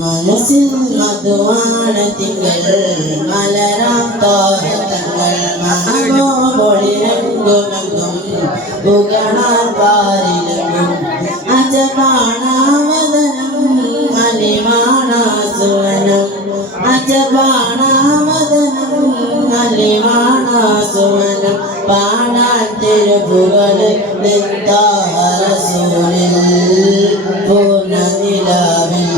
മനസ്സിൽ മധുവാണ് തിങ്കൾ മലരാം തോരങ്ങൾ മഹാബോളിരംഗുമെങ്കും പുകണാൻ പാരിലെങ്കും അജപാണാവതനം അലിമാണാസുവനം അജപാണാവതനം അലിമാണാസുവനം പാടാൻ തിരുപുകളിൽ നിത്താറസൂലിൽ പൂർണ്ണനിലാവിൽ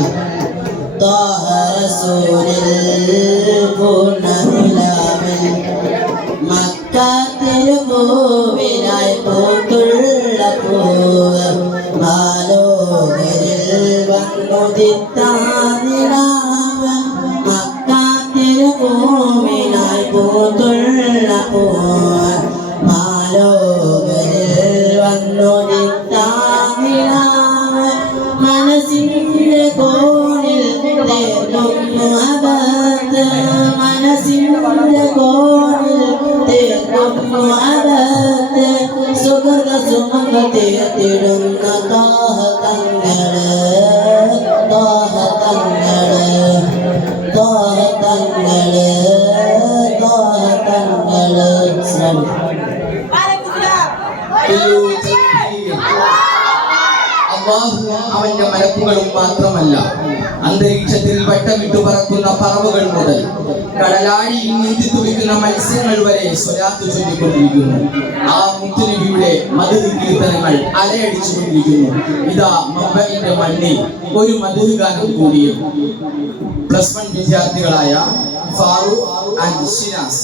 പൂർണ്ണനിലാവിൽ മക്ക തിരുപൂവിനായി പൂത്തുള്ള പൂവ് മാലോകരിൽ വന്നുദിത്താനിലാവ് മക്ക തിരുപൂവിനായി പൂത്തുള്ള പൂവ് മാലോകരിൽ വന്നുദിത്താനിലാവ് മനസ്സിന്റെ കോണിൽ തേർന്നു അകത്ത് മനസ്സിന്റെ കോണിൽ തേർന്നു അകത്ത് സുഗന്ധ സുമക തീർത്തിടുന്ന താഹതങ്ങള് താഹതങ്ങള് താഹതങ്ങള് താഹതങ്ങള് അവന്റെ മലക്കുകളും മാത്രമല്ല, അന്തരീക്ഷത്തിൽ വട്ടമിട്ടു പറക്കുന്ന പറവുകൾ മുതൽ കടലാഴിയിൽ നീന്തി തുടിക്കുന്ന മത്സ്യങ്ങൾ വരെ സ്വലാത്ത് ചൊല്ലിക്കൊണ്ടിരിക്കുന്നു. ആ മുത്തുനബിയുടെ മധുര കീർത്തനങ്ങൾ അലയടിച്ചുകൊണ്ടിരിക്കുന്നു. ഇതാ മുംബൈന്റെ മണ്ണിൽ ഒരു മധുര ഗാനം കൂടിയും +1 വിദ്യാർത്ഥികളായ ഫാറൂഖ് ആൻഡ് ഷിനാസ്.